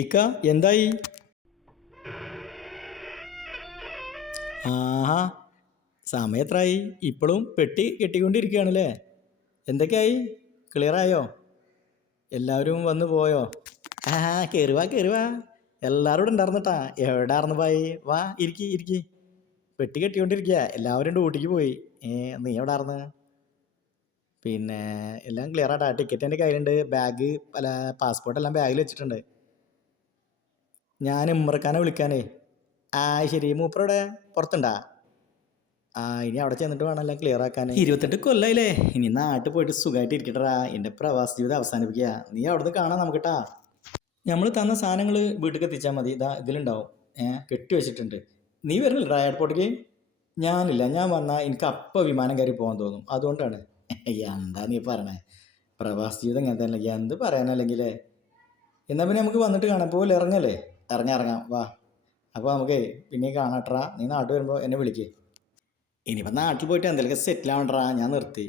ഇക്ക എന്തായി? ആഹാ, സമയം എത്രയായി? ഇപ്പോഴും പെട്ടി കെട്ടിക്കൊണ്ടിരിക്കുകയാണല്ലേ? എന്തൊക്കെയായി? ക്ലിയറായോ? എല്ലാവരും വന്നു പോയോ? ആ, കയറുവാ കയറുവാ. എല്ലാവരും ഇവിടെ ഉണ്ടായിരുന്നിട്ടാ. എവിടെയായിരുന്നു പോയി? വാ, ഇരിക്കി ഇരിക്കി. പെട്ടി കെട്ടിക്കൊണ്ടിരിക്കുക. എല്ലാവരും ഡ്യൂട്ടിക്ക് പോയി. നീ എവിടെയായിരുന്നു? പിന്നെ എല്ലാം ക്ലിയർ ആട്ടാ. ടിക്കറ്റ് എൻ്റെ കയ്യിലുണ്ട്. ബാഗ് അല്ല, പാസ്പോർട്ട് എല്ലാം ബാഗിൽ വെച്ചിട്ടുണ്ട്. ഞാൻ ഇമ്രക്കാനെ വിളിക്കാനേ. ആ ശരി, മൂപ്പറവിടെ പുറത്തുണ്ടാ? ഇനി അവിടെ ചെന്നിട്ട് വേണം എല്ലാം ക്ലിയർ ആക്കാൻ. 28 കൊല്ലായില്ലേ, ഇനി നാട്ടിൽ പോയിട്ട് സുഖമായിട്ട് ഇരിക്കട്ടാ. എൻ്റെ പ്രവാസ ജീവിതം അവസാനിപ്പിക്കുക. നീ അവിടുന്ന് കാണാൻ നമുക്കിട്ടാ. നമ്മൾ തന്ന സാധനങ്ങൾ വീട്ടിലേക്ക് എത്തിച്ചാൽ മതി. ഇതാ ഇതിലുണ്ടാവും. കെട്ടി വെച്ചിട്ടുണ്ട്. നീ വരുന്നില്ലടാ എയർപോർട്ടിലേക്ക്? ഞാനില്ല, ഞാൻ വന്നാൽ എനിക്ക് അപ്പം വിമാനം കയറി പോകാൻ തോന്നും. അതുകൊണ്ടാണ്. എന്താ നീ പറയണേ? പ്രവാസ ജീവിതം ഇങ്ങനെ തന്നെ, എന്ത് പറയാനല്ലെങ്കിലേ. എന്നാൽ പിന്നെ നമുക്ക് വന്നിട്ട് കാണാം. പോലെ ഇറങ്ങല്ലേ? ഇറങ്ങാം വാ. അപ്പോൾ നമുക്കേ പിന്നെ കാണാട്ടാ. നീ നാട്ടിൽ വരുമ്പോൾ എന്നെ വിളിക്കേ. ഇനിയിപ്പോൾ നാട്ടിൽ പോയിട്ട് എന്തെങ്കിലുമൊക്കെ സെറ്റിൽ ആവണ്ടാ. ഞാൻ നിർത്തി.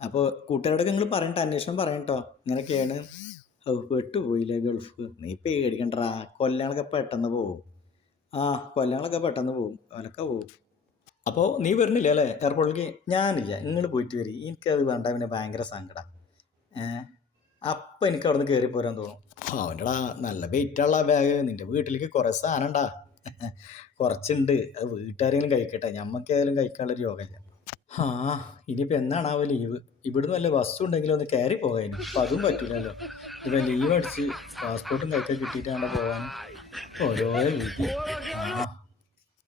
അപ്പോൾ കൂട്ടുകാരോടൊക്കെ നിങ്ങൾ പറയണ്ട, അന്വേഷണം പറയട്ടോ. ഇങ്ങനെയൊക്കെയാണ്. പെട്ടുപോയില്ലേ ഗൾഫ്. നീ പേടിക്കണ്ടാ. കൊല്ലങ്ങളൊക്കെ പെട്ടെന്ന് പോവും. കൊല്ലങ്ങളൊക്കെ പെട്ടെന്ന് പോവും. അവനൊക്കെ പോവും. അപ്പോൾ നീ വരുന്നില്ല അല്ലേ എയർപോർട്ടിലേക്ക്? ഞാനില്ല, നിങ്ങൾ പോയിട്ട് വരി. എനിക്കത് വേണ്ട. പിന്നെ ഭയങ്കര സങ്കടം. അപ്പം എനിക്ക് അവിടെ നിന്ന് കയറി പോരാൻ തോന്നും. അവൻ്റെടാ നല്ല വെയിറ്റുള്ള ബാഗ്. നിൻ്റെ വീട്ടിലേക്ക് കുറേ സാധനം ഉണ്ടാ. കുറച്ചുണ്ട്. അത് വീട്ടുകാരെങ്കിലും കഴിക്കട്ടെ. ഞമ്മക്ക് ഏതായാലും കഴിക്കാനുള്ളൊരു യോഗമില്ല. ഇനിയിപ്പോൾ എന്നാണാവോ ലീവ്? ഇവിടുന്ന് വല്ല ബസ്സും ഉണ്ടെങ്കിലും ഒന്ന് കയറി പോകാൻ. അപ്പം അതും പറ്റില്ലല്ലോ. ഇപ്പം ലീവ് അടിച്ച് പാസ്പോർട്ടും കഴിക്കാൻ കിട്ടിയിട്ടാണ് പോകാൻ. ഓരോ രീതി.